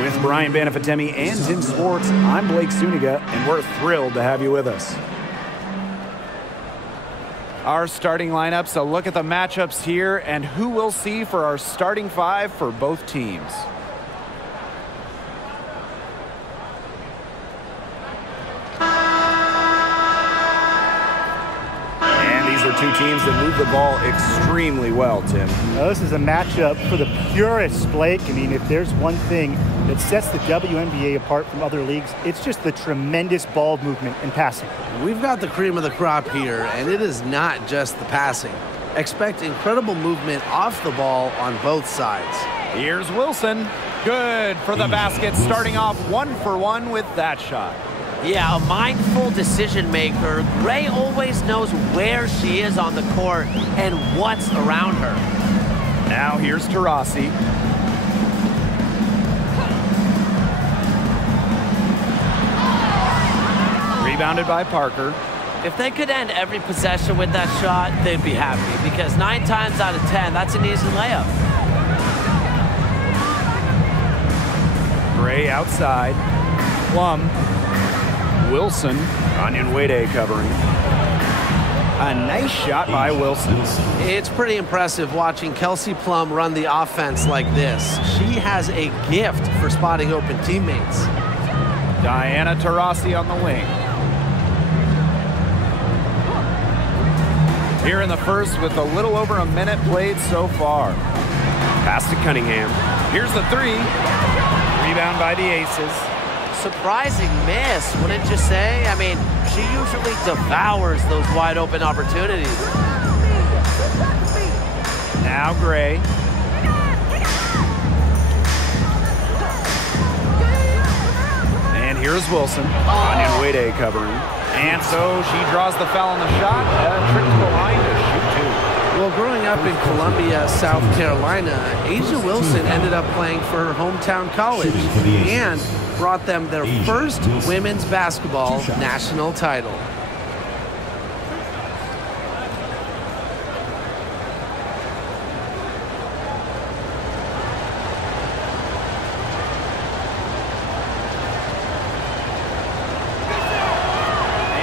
With Brian Banafitemi and Tim Swartz, I'm Blake Suniga, and we're thrilled to have you with us. Our starting lineups, a look at the matchups here and who we'll see for our starting five for both teams. Two teams that move the ball extremely well, Tim. Now, this is a matchup for the purists, Blake. I mean, if there's one thing that sets the WNBA apart from other leagues, it's just the tremendous ball movement and passing. We've got the cream of the crop here, and it is not just the passing. Expect incredible movement off the ball on both sides. Here's Wilson. Good for the basket, starting off 1-for-1 with that shot. Yeah, a mindful decision maker. Gray always knows where she is on the court and what's around her. Now here's Taurasi. Rebounded by Parker. If they could end every possession with that shot, they'd be happy, because 9 times out of 10, that's an easy layup. Gray outside. Plum. Wilson, Onyenwere covering. A nice shot by Wilson. It's pretty impressive watching Kelsey Plum run the offense like this. She has a gift for spotting open teammates. Diana Taurasi on the wing. Here in the first with a little over a minute played so far. Pass to Cunningham. Here's the three. Rebound by the Aces. Surprising miss, wouldn't you say? I mean, she usually devours those wide open opportunities. Now Gray. And here's Wilson. Onyenwere covering. And so she draws the foul on the shot. Trick to the line to shoot two. Well, growing up in Columbia, South Carolina, A'ja Wilson ended up playing for her hometown college and brought them their first women's basketball national title.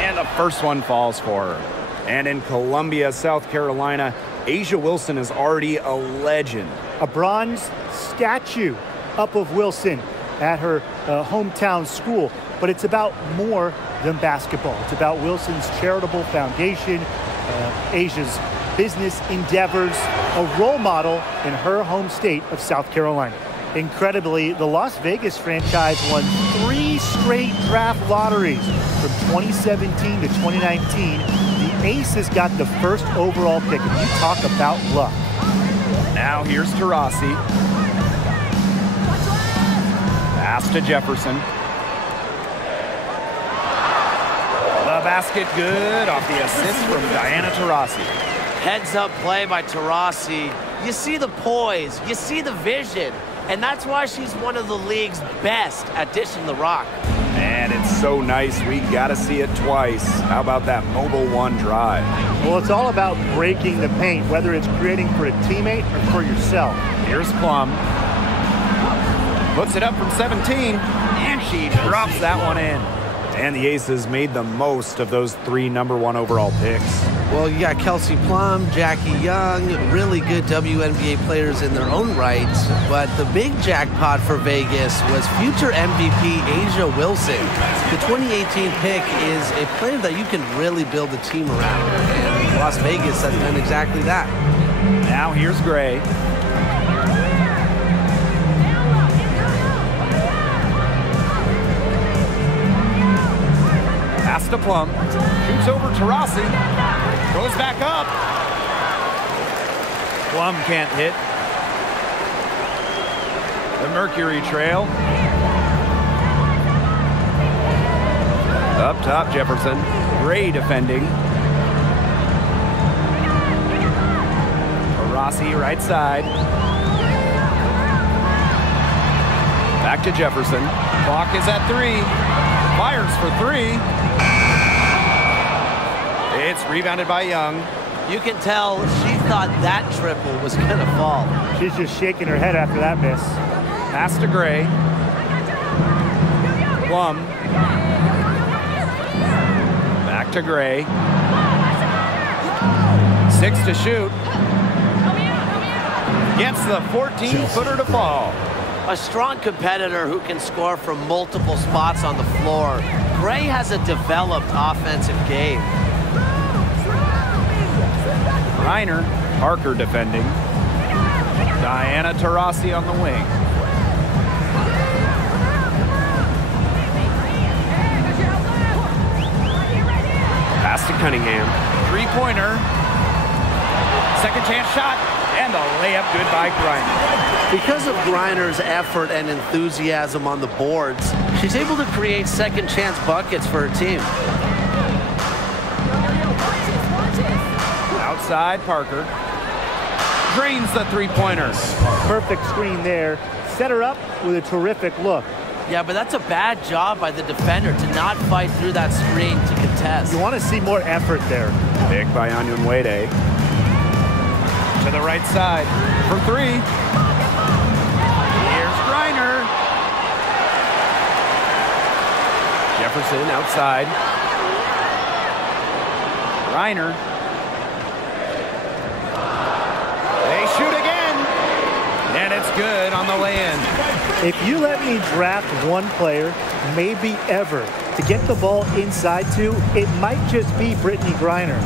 And the first one falls for her. And in Columbia, South Carolina, A'ja Wilson is already a legend. A bronze statue up of Wilson at her hometown school. But it's about more than basketball. It's about Wilson's charitable foundation, A'ja's business endeavors, a role model in her home state of South Carolina. Incredibly, the Las Vegas franchise won 3 straight draft lotteries from 2017 to 2019. The Aces got the first overall pick, and you talk about luck. Now here's Taurasi. Pass to Jefferson. The basket good off the assist from Diana Taurasi. Heads up play by Taurasi. You see the poise, you see the vision, and that's why she's one of the league's best at dishing the rock. And it's so nice, we gotta see it twice. How about that mobile one drive? Well, it's all about breaking the paint, whether it's creating for a teammate or for yourself. Here's Plum. Puts it up from 17, and she drops that one in. And the Aces made the most of those 3 #1 overall picks. Well, you got Kelsey Plum, Jackie Young, really good WNBA players in their own right. But the big jackpot for Vegas was future MVP A'ja Wilson. The 2018 pick is a player that you can really build a team around. And Las Vegas has done exactly that. Now here's Gray. Pass to Plum. Shoots over Taurasi. Goes back up. Plum can't hit. The Mercury trail. Up top, Jefferson. Gray defending. Taurasi right side. Back to Jefferson. Clock is at 3. Fires for 3. It's rebounded by Young. You can tell she thought that triple was going to fall. She's just shaking her head after that miss. Pass to Gray. Plum. Back to Gray. 6 to shoot. Gets the 14-footer to fall. A strong competitor who can score from multiple spots on the floor. Gray has a developed offensive game. Reiner, Parker defending. Diana Taurasi on the wing. Pass to Cunningham. Three-pointer. Second chance shot. And the layup good by Griner. Because of Griner's effort and enthusiasm on the boards, she's able to create second chance buckets for her team. Outside, Parker. Drains the three-pointer. Perfect screen there. Set her up with a terrific look. Yeah, but that's a bad job by the defender to not fight through that screen to contest. You want to see more effort there. Big by Onyenwere. To the right side for three. Here's Griner. Jefferson outside. Griner. They shoot again. And it's good on the lay-in. If you let me draft one player, maybe ever, to get the ball inside to, it might just be Brittany Griner.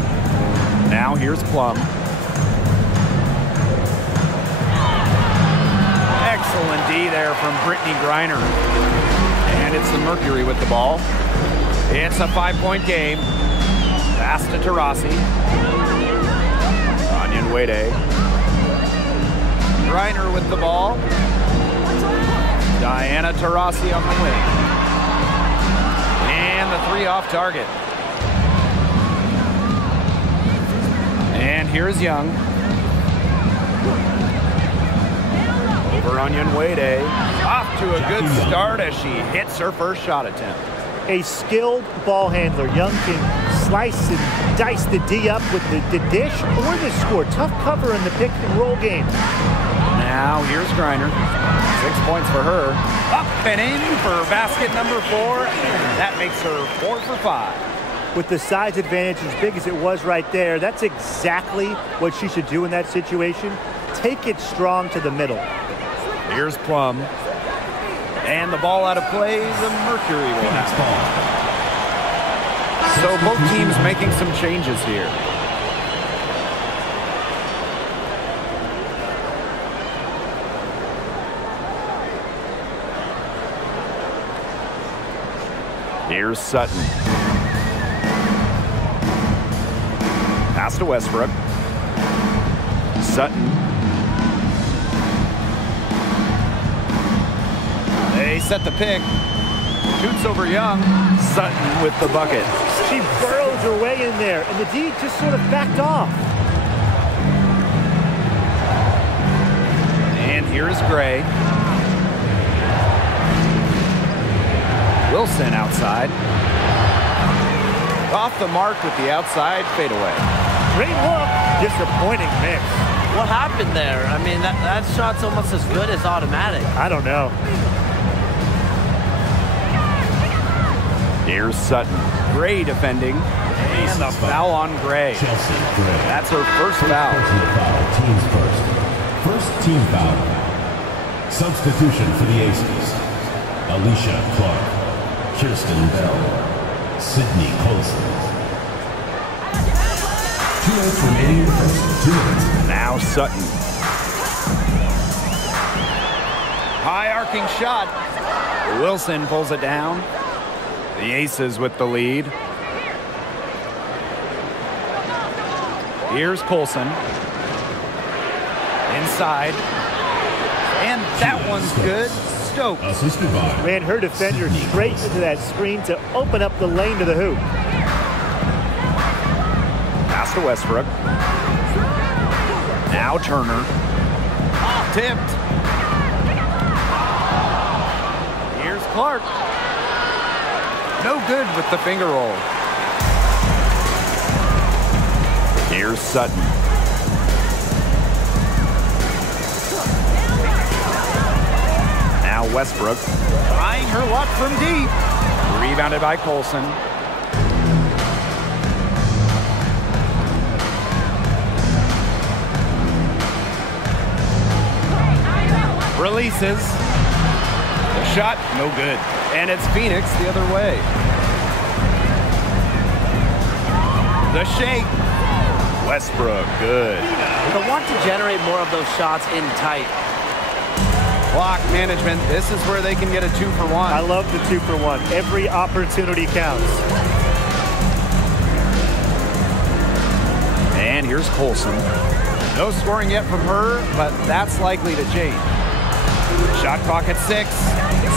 Now here's Plum. Excellent D there from Brittany Griner. And it's the Mercury with the ball. It's a 5-point game. Pass to Taurasi. Onyenwere. Griner with the ball. Diana Taurasi on the wing. And the three off target. And here's Young. Over Onyenwere. Off to a good start as she hits her first shot attempt. A skilled ball handler. Young can slice and dice the D up with the dish or the score. Tough cover in the pick and roll game. Now here's Griner. 6 points for her. Up and in for basket number 4. That makes her 4 for 5. With the size advantage as big as it was right there, that's exactly what she should do in that situation. Take it strong to the middle. Here's Plum. And the ball out of play, the Mercury will have it. So both teams making some changes here. Here's Sutton. Pass to Westbrook. Sutton. They set the pick. Shoots over Young. Sutton with the bucket. She burrows her way in there, and the D just sort of backed off. And here's Gray. Wilson outside. Off the mark with the outside fadeaway. Great look. Disappointing miss. What happened there? I mean, that shot's almost as good as automatic. I don't know. Here's Sutton. Gray defending. And the foul on Gray. That's her first foul. Teams first. First team foul. Substitution for the Aces. Alicia Clark. Kirsten Bell. Sydney Colson. 2 minutes remaining in the first. 2 minutes. Now Sutton. High arcing shot. Wilson pulls it down. The Aces with the lead. Here's Colson. Inside. And that one's good. Stokes. Assisted by. Ran her defender straight into that screen to open up the lane to the hoop. Pass to Westbrook. Now Turner. Tipped. Here's Clark. No good with the finger roll. Here's Sutton. Now Westbrook trying her luck from deep. Rebounded by Colson. Releases. The shot, no good. And it's Phoenix the other way. The shake. Westbrook, good. They'll want to generate more of those shots in tight. Clock management. This is where they can get a 2-for-1. I love the 2-for-1. Every opportunity counts. And here's Colson. No scoring yet from her, but that's likely to change. Shot clock at 6.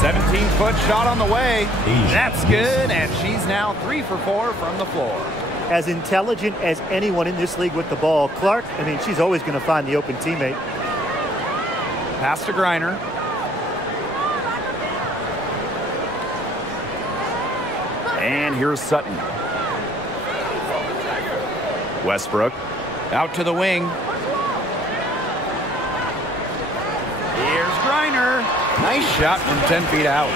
17-foot shot on the way. That's good, and she's now 3 for 4 from the floor. As intelligent as anyone in this league with the ball, Clark, I mean, she's always going to find the open teammate. Pass to Griner. And here's Sutton. Westbrook out to the wing. Here's Griner. Nice shot from 10 feet out.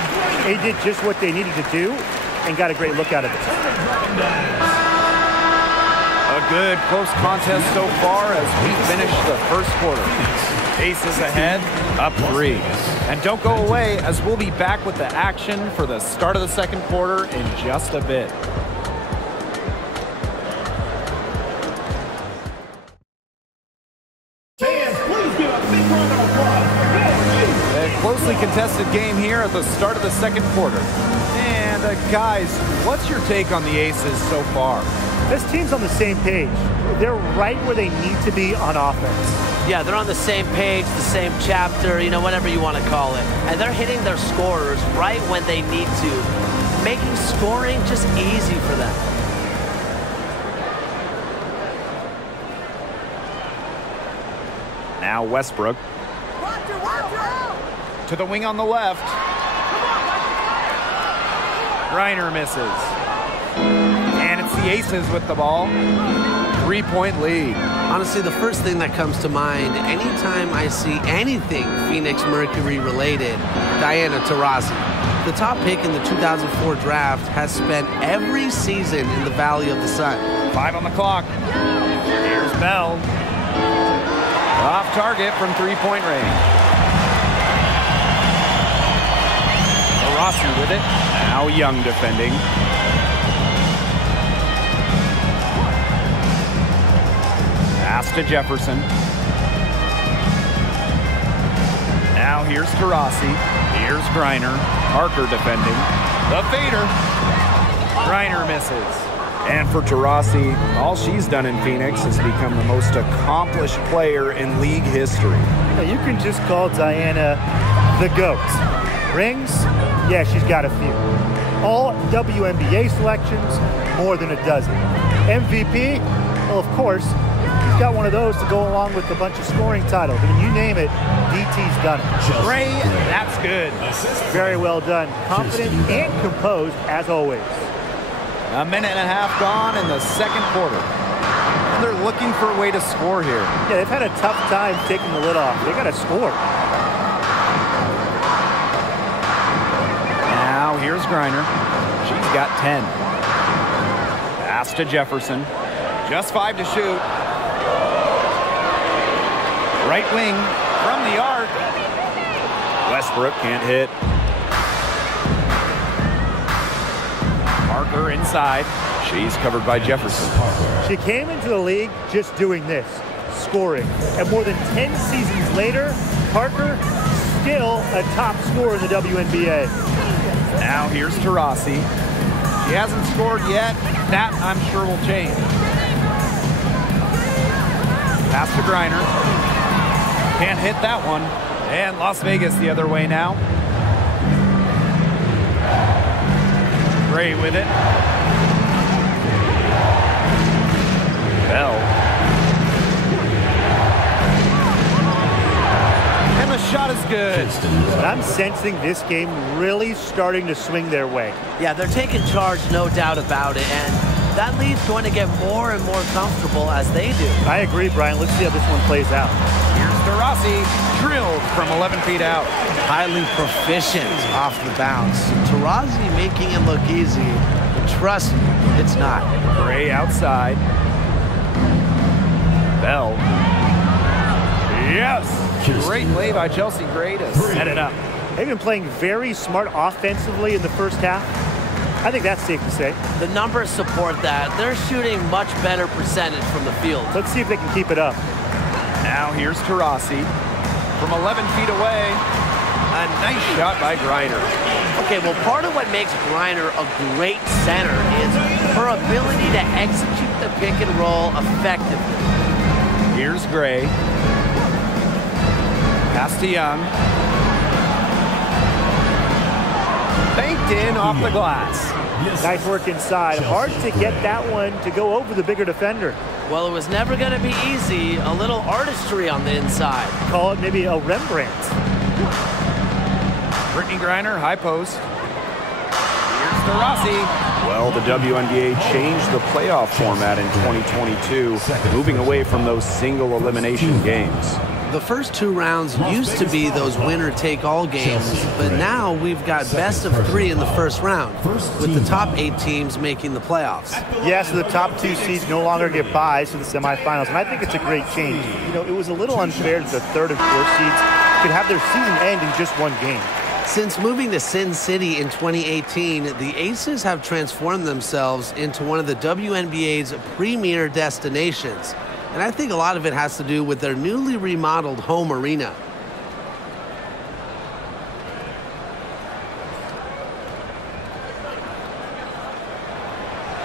They did just what they needed to do and got a great look out of it. A good close contest so far as we finish the first quarter. Aces ahead, up 3. And don't go away, as we'll be back with the action for the start of the second quarter in just a bit. Fans, please give a big round of applause. A closely contested game here at the start of the second quarter. And guys, what's your take on the Aces so far? This team's on the same page. They're right where they need to be on offense. Yeah, they're on the same page, the same chapter, you know, whatever you want to call it. And they're hitting their scorers right when they need to, making scoring just easy for them. Now Westbrook. To the wing on the left. Griner misses. And it's the Aces with the ball. 3-point lead. Honestly, the first thing that comes to mind anytime I see anything Phoenix Mercury related, Diana Taurasi. The top pick in the 2004 draft has spent every season in the Valley of the Sun. 5 on the clock. Here's Bell. Off target from 3-point range. Taurasi with it. Now Young defending. Pass to Jefferson. Now here's Taurasi. Here's Griner. Parker defending. The fader. Griner misses. And for Taurasi, all she's done in Phoenix has become the most accomplished player in league history. Now, you can just call Diana the GOAT. Rings? Yeah, she's got a few. All WNBA selections, more than a dozen. MVP? Well, of course, she's got one of those to go along with a bunch of scoring titles. I mean, you name it, DT's done it. Ray, that's good. Very well done. Confident and composed, as always. A minute and a half gone in the second quarter. And they're looking for a way to score here. Yeah, they've had a tough time taking the lid off. They got to score. Now here's Griner. She's got 10. Pass to Jefferson. Just 5 to shoot. Right wing from the arc. Westbrook can't hit. Parker inside. She's covered by Jefferson. She came into the league just doing this, scoring. And more than 10 seasons later, Parker still a top scorer in the WNBA. Now here's Taurasi. She hasn't scored yet. That, I'm sure, will change. Pass to Griner. Can't hit that one. And Las Vegas the other way now. Gray with it. Bell. And the shot is good. But I'm sensing this game really starting to swing their way. Yeah, they're taking charge, no doubt about it. And that lead's going to get more and more comfortable as they do. I agree, Brian. Let's see how this one plays out. Here's Taurasi drilled from 11 feet out. Highly proficient off the bounce. Taurasi making it look easy, but trust me, it's not. Gray outside. Bell. Yes! Great play by Chelsea Gray to set it up. They've been playing very smart offensively in the first half. I think that's safe to say. The numbers support that. They're shooting much better percentage from the field. Let's see if they can keep it up. Now here's Taurasi from 11 feet away. A nice shot by Griner. Okay, well, part of what makes Griner a great center is her ability to execute the pick and roll effectively. Here's Gray. Pass to Young. Banked in off the glass. Nice work inside. Hard to get that one to go over the bigger defender. Well, it was never going to be easy. A little artistry on the inside. Call it maybe a Rembrandt. Brittany Griner, high post. Here's Taurasi. Well, the WNBA changed the playoff format in 2022, moving away from those single elimination games. The first 2 rounds used to be those winner-take-all games, but now we've got best of 3 in the first round, with the top 8 teams making the playoffs. Yes, the top 2 seeds no longer get buys to the semifinals, and I think it's a great change. You know, it was a little unfair that the 3rd and 4th seeds could have their season end in just 1 game. Since moving to Sin City in 2018, the Aces have transformed themselves into one of the WNBA's premier destinations. And I think a lot of it has to do with their newly remodeled home arena.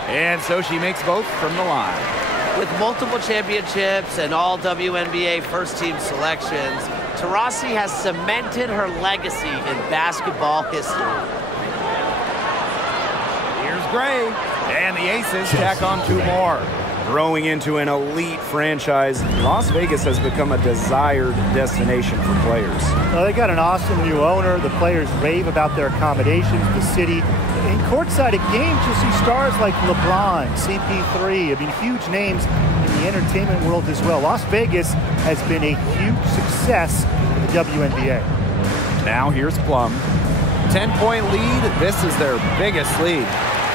And so she makes both from the line. With multiple championships and all WNBA first-team selections, Taurasi has cemented her legacy in basketball history. Here's Gray. And the Aces tack on 2 more. Growing into an elite franchise, Las Vegas has become a desired destination for players. Well, they got an awesome new owner. The players rave about their accommodations, the city. In courtside at games, you'll see stars like LeBron, CP3. I mean, huge names in the entertainment world as well. Las Vegas has been a huge success in the WNBA. Now here's Plum. 10-point lead. This is their biggest lead.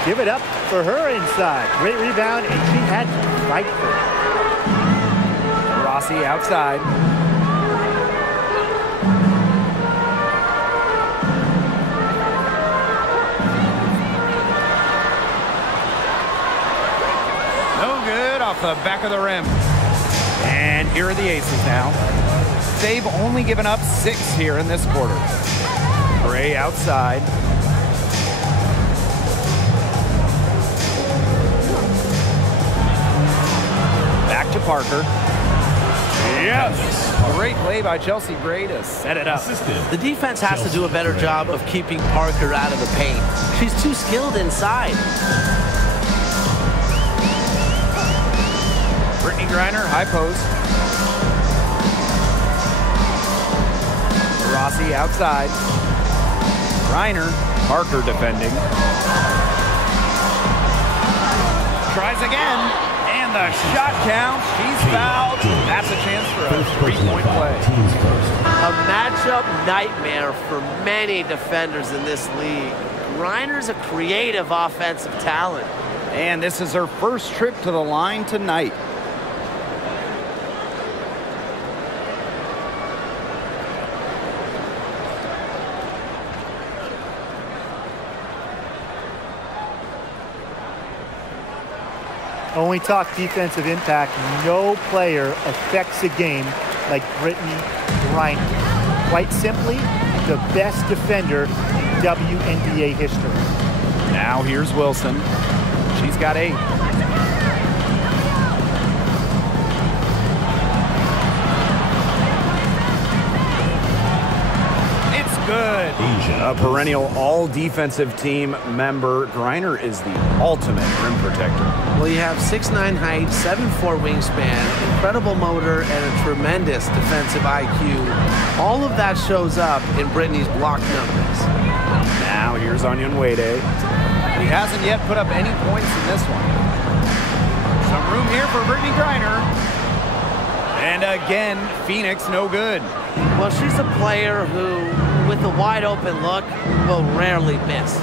Give it up for her inside. Great rebound, and she had to fight for it. Rossi outside. No good off the back of the rim. And here are the Aces now. They've only given up 6 here in this quarter. Gray outside. Back to Parker. Yes! Great play by Chelsea Gray to set it up. The defense has to do a better job of keeping Parker out of the paint. She's too skilled inside. Brittany Griner, high post. Rossi outside. Griner, Parker defending. Tries again. And the shot counts. She's fouled. That's a chance for a 3-point play. A matchup nightmare for many defenders in this league. Griner's a creative offensive talent. And this is her first trip to the line tonight. When we talk defensive impact, no player affects a game like Brittany Griner. Quite simply, the best defender in WNBA history. Now here's Wilson. She's got 8. It's good. A perennial all-defensive team member, Griner is the ultimate rim protector. Well, you have 6'9" height, 7'4" wingspan, incredible motor, and a tremendous defensive IQ. All of that shows up in Brittany's block numbers. Now here's Onion Wade. He hasn't yet put up any points in this one. Some room here for Brittany Griner. And again, Phoenix no good. Well, she's a player who, with a wide open look, will rarely miss.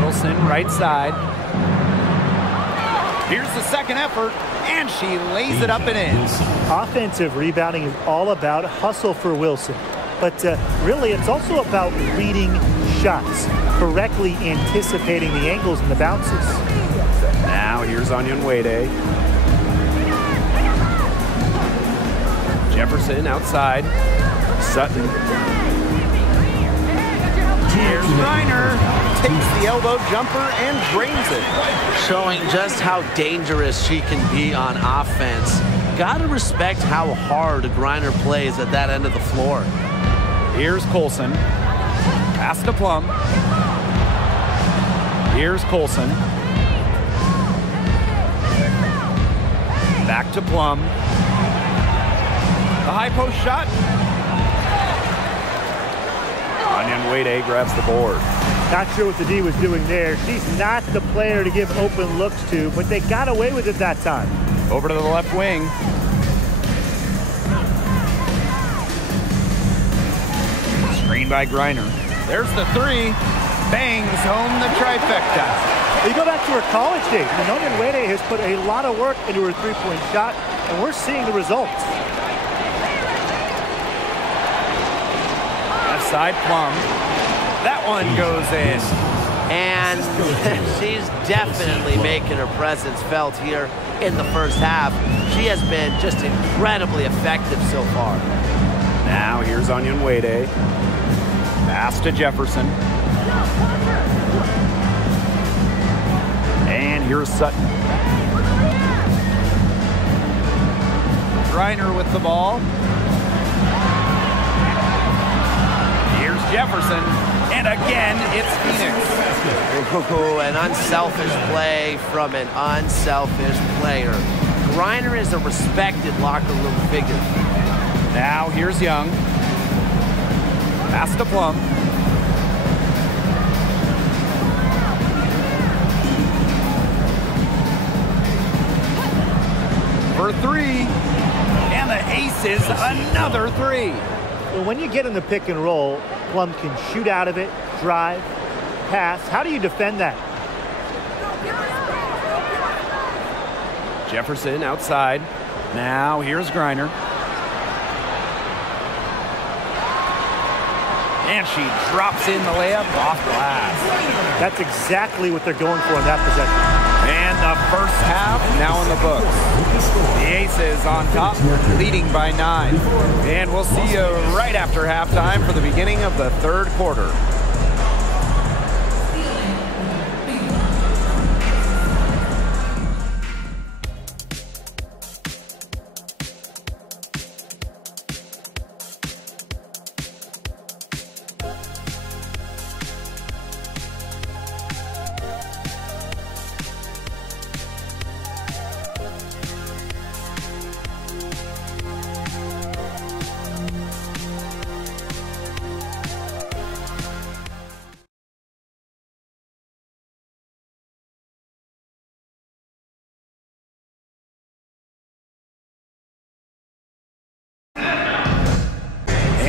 Wilson, right side. Here's the second effort, and she lays it up and in. Offensive rebounding is all about hustle for Wilson. But really, it's also about reading shots, correctly anticipating the angles and the bounces. Now here's Onyenwere. Jefferson outside. Sutton. Here's Reiner. Takes the elbow jumper and drains it. Showing just how dangerous she can be on offense. Gotta respect how hard Griner plays at that end of the floor. Here's Colson. Pass to Plum. Here's Colson. Back to Plum. The high post shot. Onyenwere grabs the board. Not sure what the D was doing there. She's not the player to give open looks to, but they got away with it that time. Over to the left wing. Screen by Griner. There's the three. Bangs home the trifecta. You go back to her college days. Onyenwere has put a lot of work into her three-point shot, and we're seeing the results. Left side, Plum. That one goes in. And she's definitely making her presence felt here in the first half. She has been just incredibly effective so far. Now here's Onyenwere. Pass to Jefferson. And here's Sutton. Griner with the ball. Here's Jefferson. And again, it's Phoenix. Ooh, an unselfish play from an unselfish player. Griner is a respected locker room figure. Now here's Young. Pass to Plum. For three. And the aces, another three. Well, when you get in the pick and roll, Plum can shoot out of it, drive, pass. How do you defend that? Jefferson outside. Now here's Griner. And she drops in the layup off glass. That's exactly what they're going for in that possession. And the first half now in the books. The Aces on top, leading by 9. And we'll see you right after halftime for the beginning of the third quarter.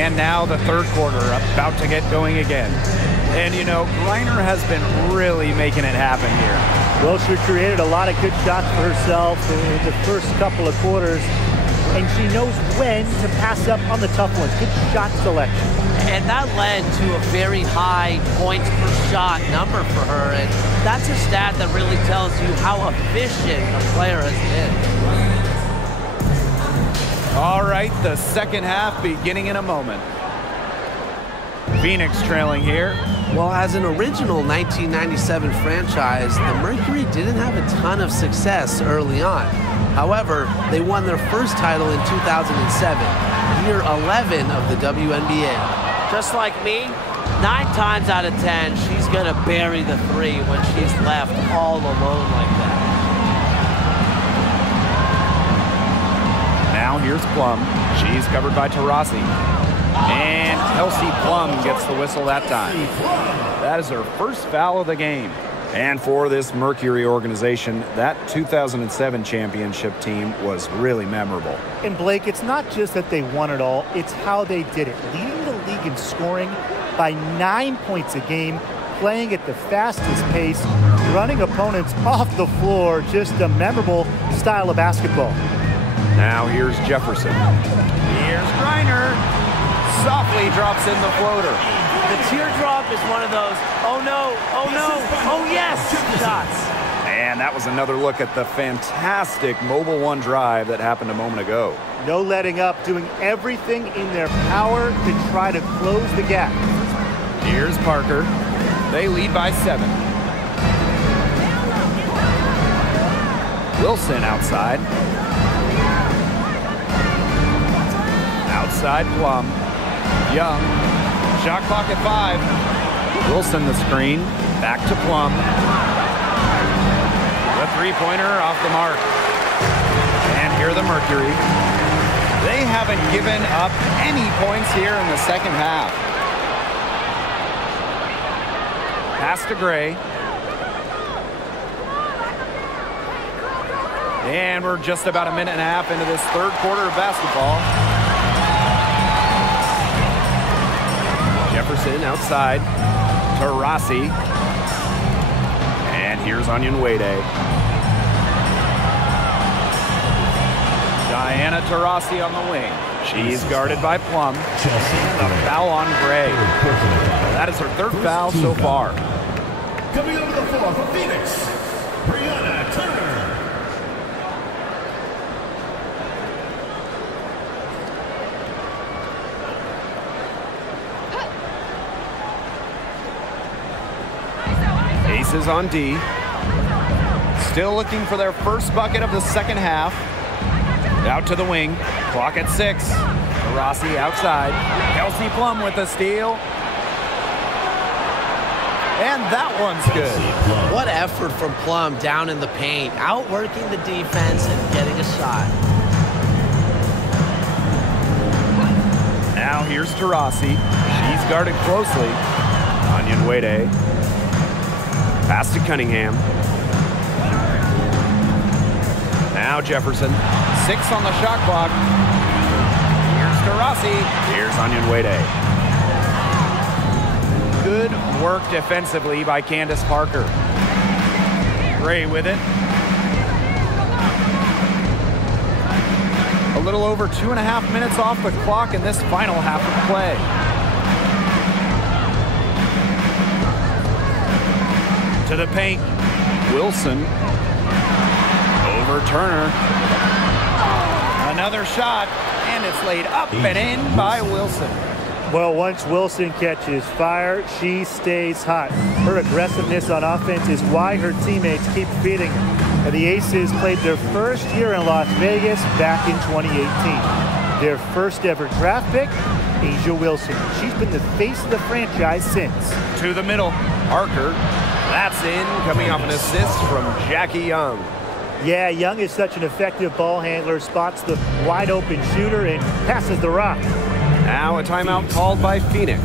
And now the third quarter about to get going again. And you know, Griner has been really making it happen here. Well, she created a lot of good shots for herself in the first couple of quarters, and she knows when to pass up on the tough ones. Good shot selection. And that led to a very high points per shot number for her, and that's a stat that really tells you how efficient a player has been. All right, the second half beginning in a moment. Phoenix trailing here. Well, as an original 1997 franchise, the Mercury didn't have a ton of success early on. However, they won their first title in 2007, year 11 of the WNBA. Just like me, 9 times out of 10, she's gonna bury the 3 when she's left all alone like that. Now here's Plum. She's covered by Taurasi. And Kelsey Plum gets the whistle that time. That is her first foul of the game. And for this Mercury organization, that 2007 championship team was really memorable. And Blake, it's not just that they won it all, it's how they did it. Leading the league in scoring by 9 points a game, playing at the fastest pace, running opponents off the floor, just a memorable style of basketball. Now here's Jefferson. Here's Griner. Softly drops in the floater. The teardrop is one of those, oh no, oh yes, shots. And that was another look at the fantastic Mobile One drive that happened a moment ago. No letting up, doing everything in their power to try to close the gap. Here's Parker. They lead by 7. Wilson outside. Outside Plum. Young. Shot clock at 5. Wilson the screen. Back to Plum. The three-pointer off the mark. And here the Mercury. They haven't given up any points here in the second half. Pass to Gray. And we're just about a minute and a half into this third quarter of basketball. Jefferson outside. Taurasi. And here's Onyenwere. Diana Taurasi on the wing. She's guarded by Plum. And a foul on Gray. That is her third foul so far. Coming over the floor for Phoenix, Brianna Turner. Aces on D. Still looking for their first bucket of the second half. Out to the wing. Clock at 6. Taurasi outside. Kelsey Plum with the steal. And that one's good. What effort from Plum down in the paint, outworking the defense and getting a shot. Now here's Taurasi. She's guarded closely. Onyenwere. Pass to Cunningham. Now Jefferson. 6 on the shot clock. Here's Taurasi. Here's Onyenwere. Good work defensively by Candace Parker. Gray with it. A little over 2.5 minutes off the clock in this final half of play. To the paint. Wilson. Over Turner. Another shot, and it's laid up and in by Wilson. Well, once Wilson catches fire, she stays hot. Her aggressiveness on offense is why her teammates keep feeding her. The Aces played their first year in Las Vegas back in 2018. Their first ever draft pick, A'ja Wilson. She's been the face of the franchise since. To the middle, Parker. That's in, coming off an assist from Jackie Young. Yeah, Young is such an effective ball handler, spots the wide open shooter and passes the rock. Now a timeout called by Phoenix.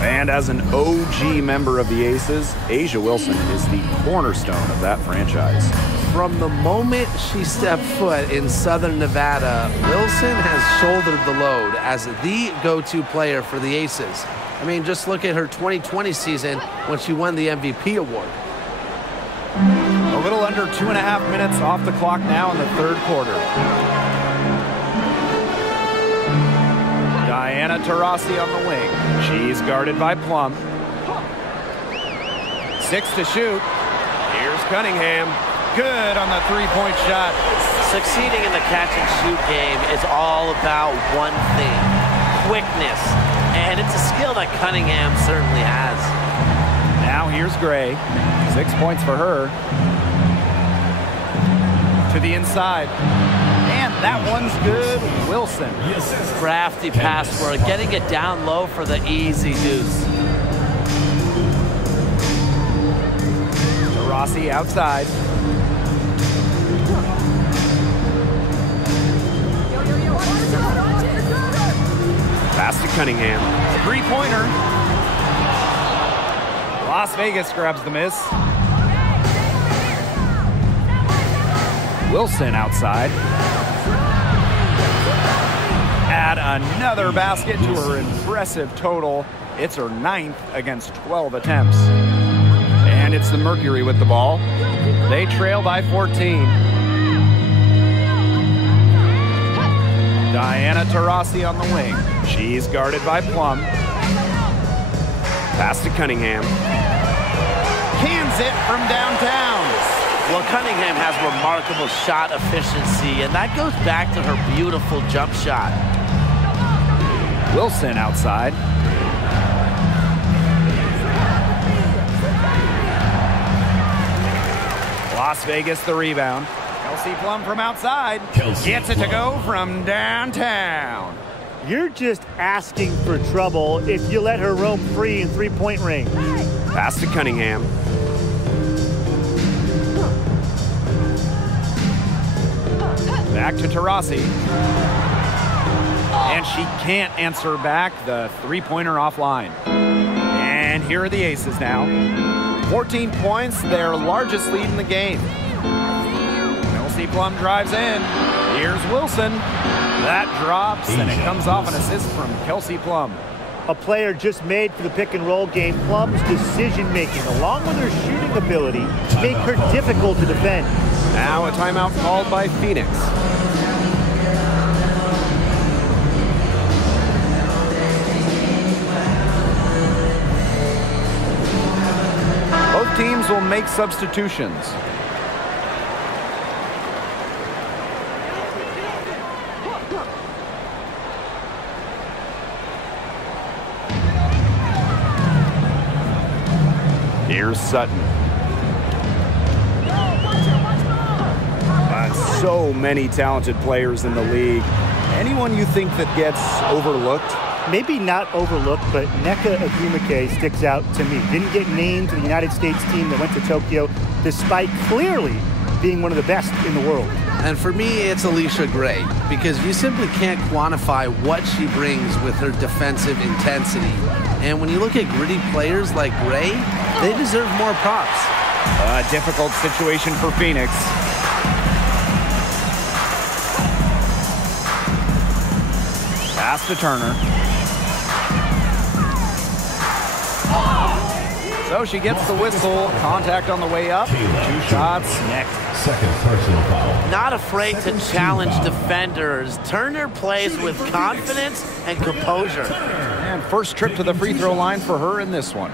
And as an OG member of the Aces, A'ja Wilson is the cornerstone of that franchise. From the moment she stepped foot in Southern Nevada, Wilson has shouldered the load as the go-to player for the Aces. I mean, just look at her 2020 season when she won the MVP award. A little under 2.5 minutes off the clock now in the third quarter. Diana Taurasi on the wing. She's guarded by Plum. 6 to shoot. Here's Cunningham. Good on the three-point shot. Succeeding in the catch-and-shoot game is all about one thing, quickness. And it's a skill that Cunningham certainly has. Now here's Gray. 6 points for her. To the inside. And that one's good. Wilson. Crafty pass work, getting it down low for the easy deuce. Taurasi outside. Pass to Cunningham. Three-pointer. Las Vegas grabs the miss. Wilson outside. Add another basket to her impressive total. It's her 9th against 12 attempts. And it's the Mercury with the ball. They trail by 14. Diana Taurasi on the wing. She's guarded by Plum. Pass to Cunningham. Cans it from downtown. Well, Cunningham has remarkable shot efficiency, and that goes back to her beautiful jump shot. Wilson outside. Las Vegas the rebound. Kelsey Plum from outside. Gets it to go from downtown. You're just asking for trouble if you let her roam free in three-point range. Pass to Cunningham. Back to Taurasi. And she can't answer back. The three-pointer offline. And here are the Aces now. 14 points, their largest lead in the game. Kelsey Plum drives in. Here's Wilson. That drops, and it comes off an assist from Kelsey Plum. A player just made for the pick-and-roll game. Plum's decision-making, along with her shooting ability, make her difficult to defend. Now a timeout called by Phoenix. Both teams will make substitutions. Here's Sutton. So many talented players in the league. Anyone you think that gets overlooked? Maybe not overlooked, but Nneka Ogwumike sticks out to me. Didn't get named to the United States team that went to Tokyo, despite clearly being one of the best in the world. And for me, it's Alicia Gray, because you simply can't quantify what she brings with her defensive intensity. And when you look at gritty players like Gray, they deserve more props. A difficult situation for Phoenix. Pass to Turner. So she gets the whistle. Contact on the way up. 2 shots. Next. Second personal foul. Not afraid to challenge defenders. Turner plays with confidence and composure. And first trip to the free throw line for her in this one.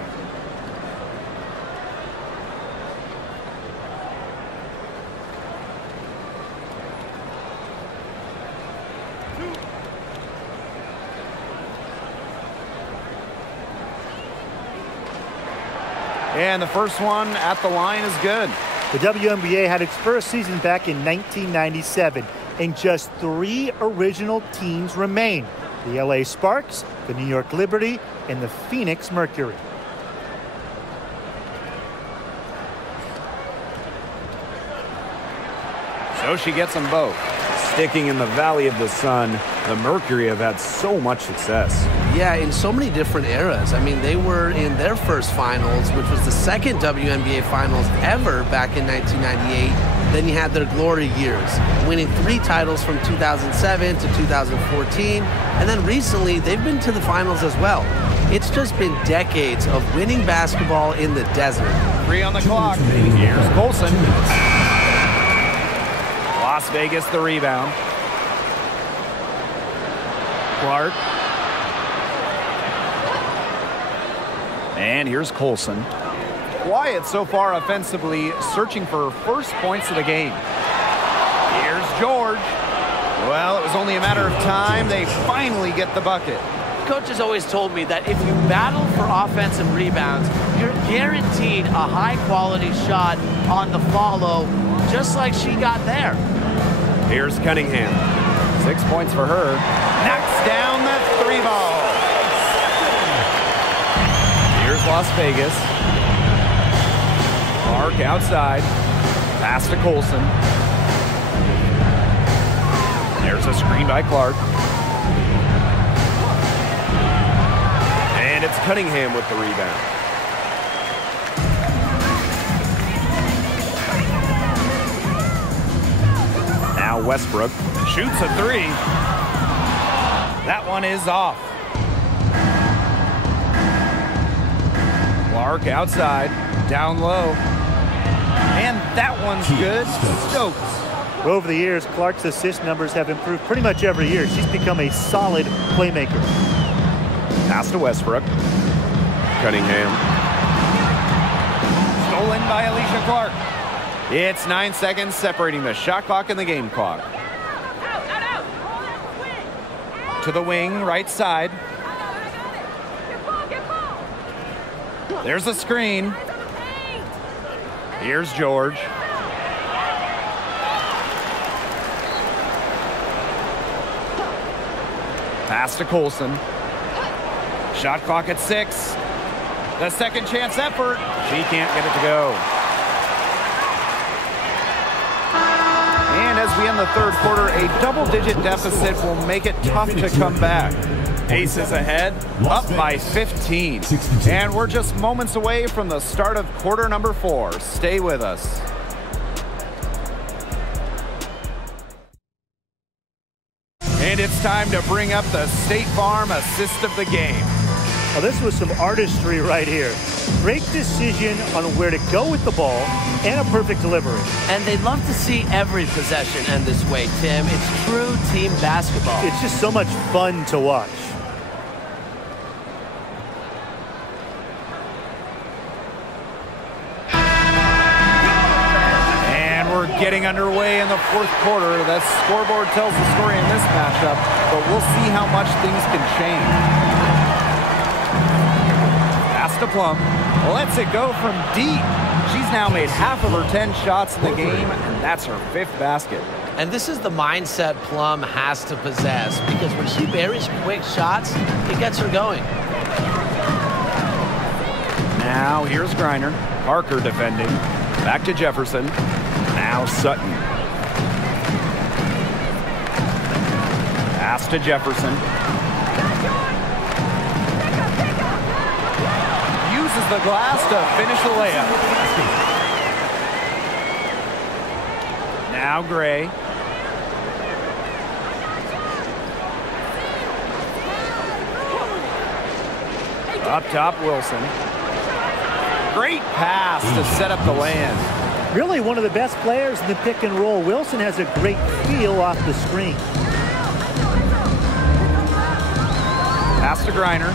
And the first one at the line is good. The WNBA had its first season back in 1997, and just 3 original teams remain: the LA Sparks, the New York Liberty, and the Phoenix Mercury. So she gets them both. Sticking in the Valley of the Sun, the Mercury have had so much success. Yeah, in so many different eras. I mean, they were in their first finals, which was the second WNBA finals ever back in 1998. Then you had their glory years, winning 3 titles from 2007 to 2014. And then recently, they've been to the finals as well. It's just been decades of winning basketball in the desert. 3 on the clock. Here's Colson. Las Vegas the rebound. Clark. And here's Colson. Quiet so far offensively, searching for first points of the game. Here's George. Well, it was only a matter of time. They finally get the bucket. Coach has always told me that if you battle for offensive rebounds, you're guaranteed a high-quality shot on the follow, just like she got there. Here's Cunningham. 6 points for her. Knocks down the 3 ball. Here's Las Vegas. Clark outside. Pass to Colson. There's a screen by Clark. And it's Cunningham with the rebound. Westbrook. Shoots a three. That one is off. Clark outside, down low. And that one's good. Stokes. Well, over the years, Clark's assist numbers have improved pretty much every year. She's become a solid playmaker. Pass to Westbrook. Cunningham. Stolen by Alicia Clark. It's 9 seconds separating the shot clock and the game clock. To the wing, right side. There's a screen. Here's George. Pass to Colson. Shot clock at 6. The second chance effort. She can't get it to go. And as we end the third quarter, a double-digit deficit will make it tough to come back. Aces ahead, up by 15. And we're just moments away from the start of quarter number 4. Stay with us. And it's time to bring up the State Farm assist of the game. Well, this was some artistry right here. Great decision on where to go with the ball and a perfect delivery. And they'd love to see every possession end this way, Tim. It's true team basketball. It's just so much fun to watch. Getting underway in the fourth quarter. The scoreboard tells the story in this matchup, but we'll see how much things can change. Pass to Plum. Lets it go from deep. She's now made half of her 10 shots in the game, and that's her 5th basket. And this is the mindset Plum has to possess, because when she buries quick shots, it gets her going. Now here's Griner. Parker defending. Back to Jefferson. Now Sutton. Pass to Jefferson. Uses the glass to finish the layup. Now Gray. Up top, Wilson. Great pass to set up the land. Really one of the best players in the pick and roll. Wilson has a great feel off the screen. Pass to Griner.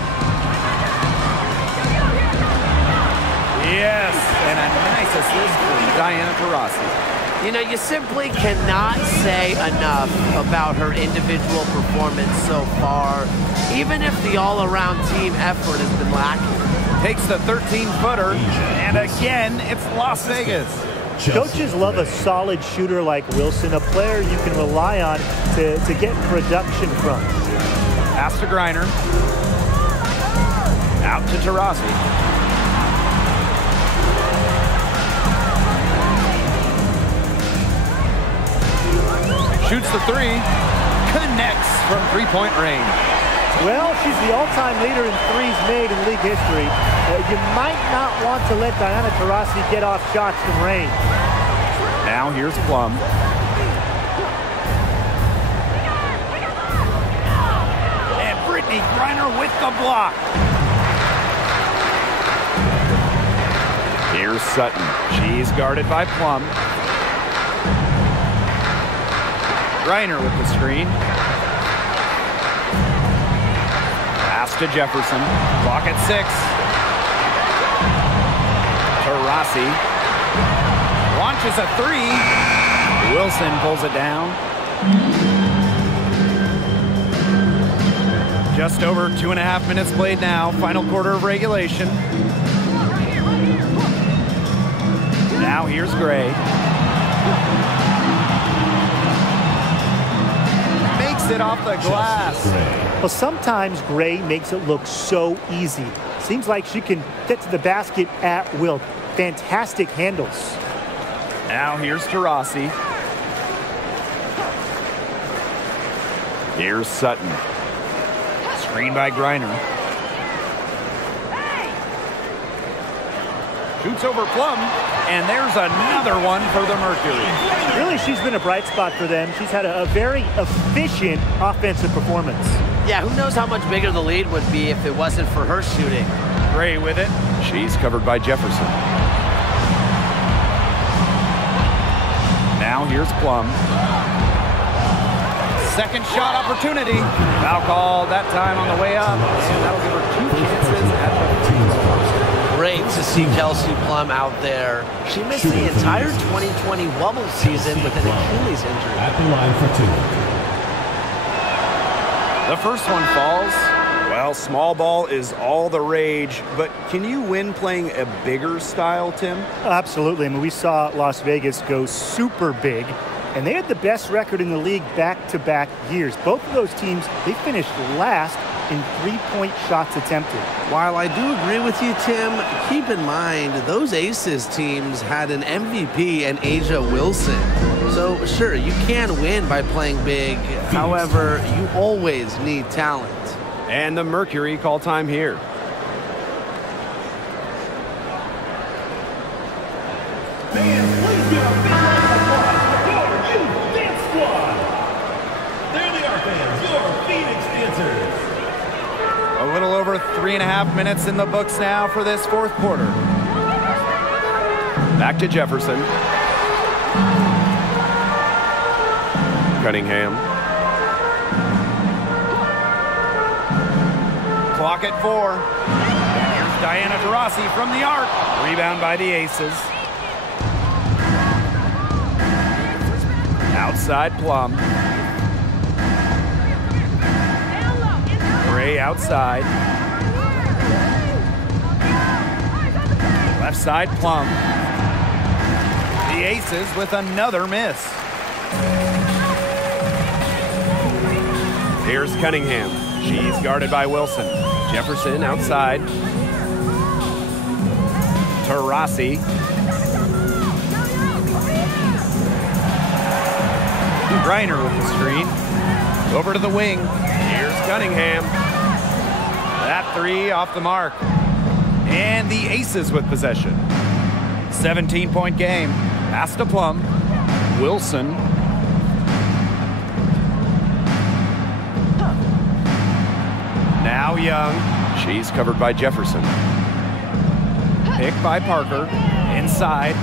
Yes, and a nice assist from Diana Taurasi. You know, you simply cannot say enough about her individual performance so far, even if the all-around team effort has been lacking. Takes the 13-footer, and again, it's Las Vegas. Coaches love a solid shooter like Wilson, a player you can rely on to get production from. Pass to Griner. Out to Taurasi. Shoots the three. Connects from three-point range. Well, she's the all-time leader in threes made in league history. You might not want to let Diana Taurasi get off shots from range. Now here's Plum. And Brittany Griner with the block. Here's Sutton. She's guarded by Plum. Griner with the screen. Pass to Jefferson. Clock at 6. Taurasi launches a 3. Wilson pulls it down. Just over 2.5 minutes played now. Final quarter of regulation. Now here's Gray. Makes it off the glass. Well, sometimes Gray makes it look so easy. Seems like she can get to the basket at will. Fantastic handles. Now here's Taurasi. Here's Sutton. Screen by Griner. Shoots over Plum, and there's another one for the Mercury. Really, she's been a bright spot for them. She's had a very efficient offensive performance. Yeah, who knows how much bigger the lead would be if it wasn't for her shooting. Gray with it. She's covered by Jefferson. Now here's Plum. Second shot opportunity. Foul call that time on the way up. And that'll give her 2 chances at the team. Great to see Kelsey Plum out there. She missed the entire 2020 Wubble season with an Achilles injury. At the line for 2. The first one falls. Well, small ball is all the rage, but can you win playing a bigger style, Tim? Absolutely. I mean, we saw Las Vegas go super big, and they had the best record in the league back-to-back years. Both of those teams, they finished last in 3-point shots attempted. While I do agree with you, Tim, keep in mind those ACES teams had an MVP and Asia Wilson. So sure, you can win by playing big. However, you always need talent. And the Mercury call time here. Fans, please give a big round of applause for your youth dance squad. There they are, fans, your Phoenix dancers. A little over 3.5 minutes in the books now for this fourth quarter. Back to Jefferson. Cunningham. Clock at 4. Here's Diana Taurasi from the arc. Rebound by the Aces. Outside Plum. Gray outside. Left side Plum. The Aces with another miss. Here's Cunningham. She's guarded by Wilson. Jefferson outside. Taurasi. Griner with the screen. Over to the wing. Here's Cunningham. That 3 off the mark. And the Aces with possession. 17-point game. Pass to Plum. Wilson. Now Young. She's covered by Jefferson. Pick by Parker. Inside.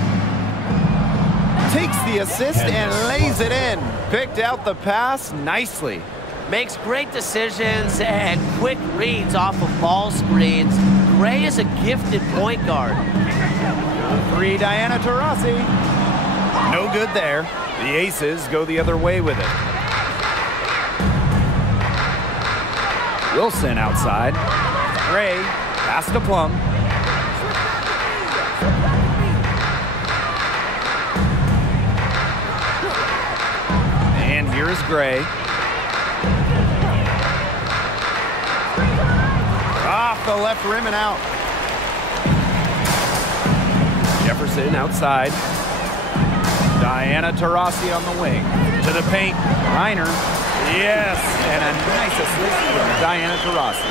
Takes the assist and lays it in. Picked out the pass nicely. Makes great decisions and quick reads off of ball screens. Gray is a gifted point guard. 3, Diana Taurasi. No good there. The Aces go the other way with it. Wilson outside. Gray, pass to Plum. And here is Gray. Off the left rim and out. Jefferson outside. Diana Taurasi on the wing. To the paint. Reiner. Yes, and a nice assist from Diana Taurasi.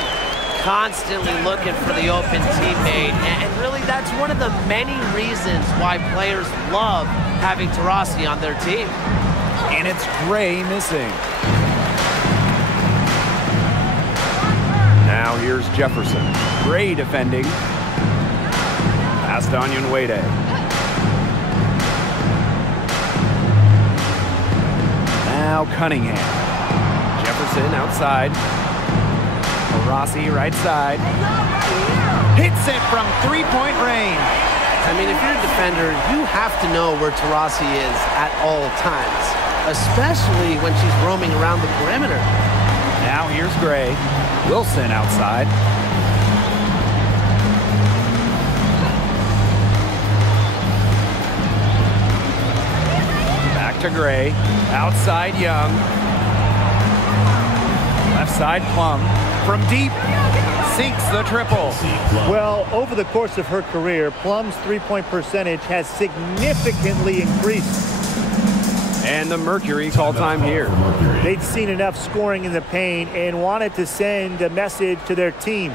Constantly looking for the open teammate, and really that's one of the many reasons why players love having Taurasi on their team. And it's Gray missing. Now here's Jefferson. Gray defending. Pass to Onyenwede. Now Cunningham. Jefferson outside. Taurasi right side. Hits it from 3-point range. I mean, if you're a defender, you have to know where Taurasi is at all times, especially when she's roaming around the perimeter. Now here's Gray. Wilson outside. Back to Gray. Outside Young. Left side Plum. From deep. Sinks the triple. Well, over the course of her career, Plum's three-point percentage has significantly increased. And the Mercury call time here. They'd seen enough scoring in the paint and wanted to send a message to their team.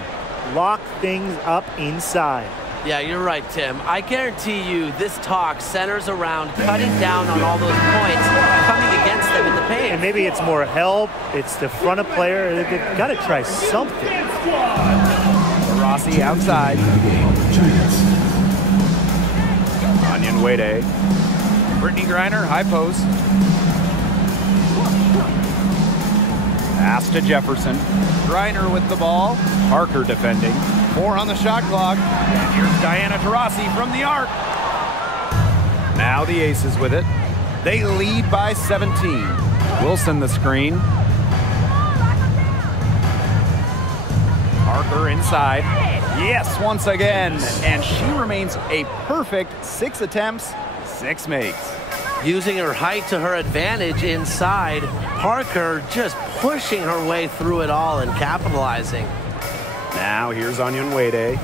Lock things up inside. Yeah, you're right, Tim. I guarantee you this talk centers around cutting down on all those points coming against them in the paint. And maybe it's more help. It's the front of player. They've got to try something. Rossi outside. Onion Wade. Brittany Griner, high post. Pass to Jefferson. Griner with the ball. Parker defending. 4 on the shot clock. And here's Diana Taurasi from the arc. Now the Aces with it. They lead by 17. Wilson the screen. Parker inside. Yes, once again. And she remains a perfect 6 attempts, 6 makes. Using her height to her advantage inside, Parker just pushing her way through it all and capitalizing. Now here's Onion Wade.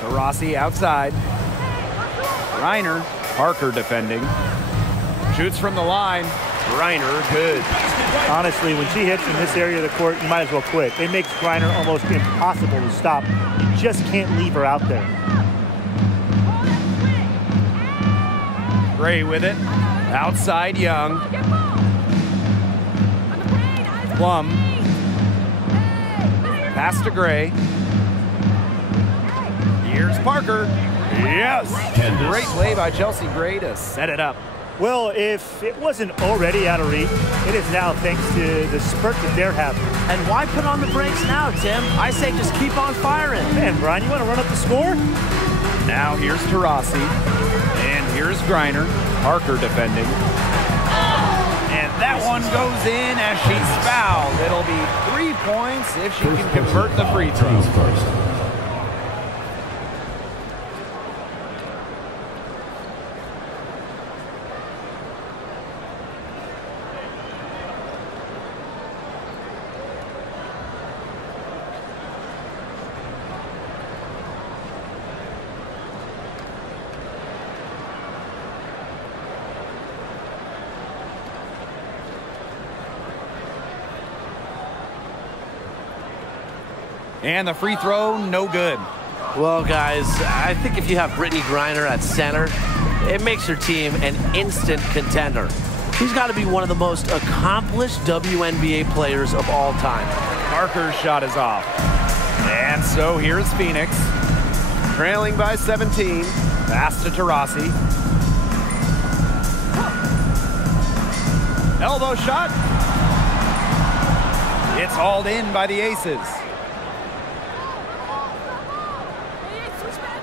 Taurasi outside. Griner, Parker defending. Shoots from the line. Griner, good. Honestly, when she hits in this area of the court, you might as well quit. It makes Griner almost impossible to stop. You just can't leave her out there. Gray with it. Outside Young. Plum. Pass to Gray. Here's Parker. Yes! Great play by Chelsea Gray to set it up. Well, if it wasn't already out of reach, it is now thanks to the spurt that they're having. And why put on the brakes now, Tim? I say just keep on firing. Man, Brian, you want to run up the score? Now here's Taurasi. And here's Griner. Parker defending. And that one goes in as she's fouled. It'll be 3 points if she can convert the free throw. And the free throw, no good. Well, guys, I think if you have Brittany Griner at center, it makes your team an instant contender. She's got to be one of the most accomplished WNBA players of all time. Parker's shot is off. And so here's Phoenix. Trailing by 17. Pass to Taurasi. Elbow shot. It's hauled in by the Aces.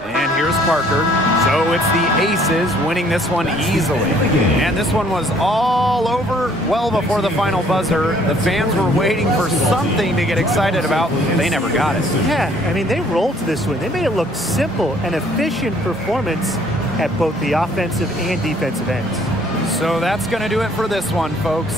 And here's Parker. So it's the Aces winning this one easily. And this one was all over well before the final buzzer. The fans were waiting for something to get excited about. They never got it. Yeah, I mean, they rolled to this one. They made it look simple and efficient performance at both the offensive and defensive ends. So that's going to do it for this one, folks.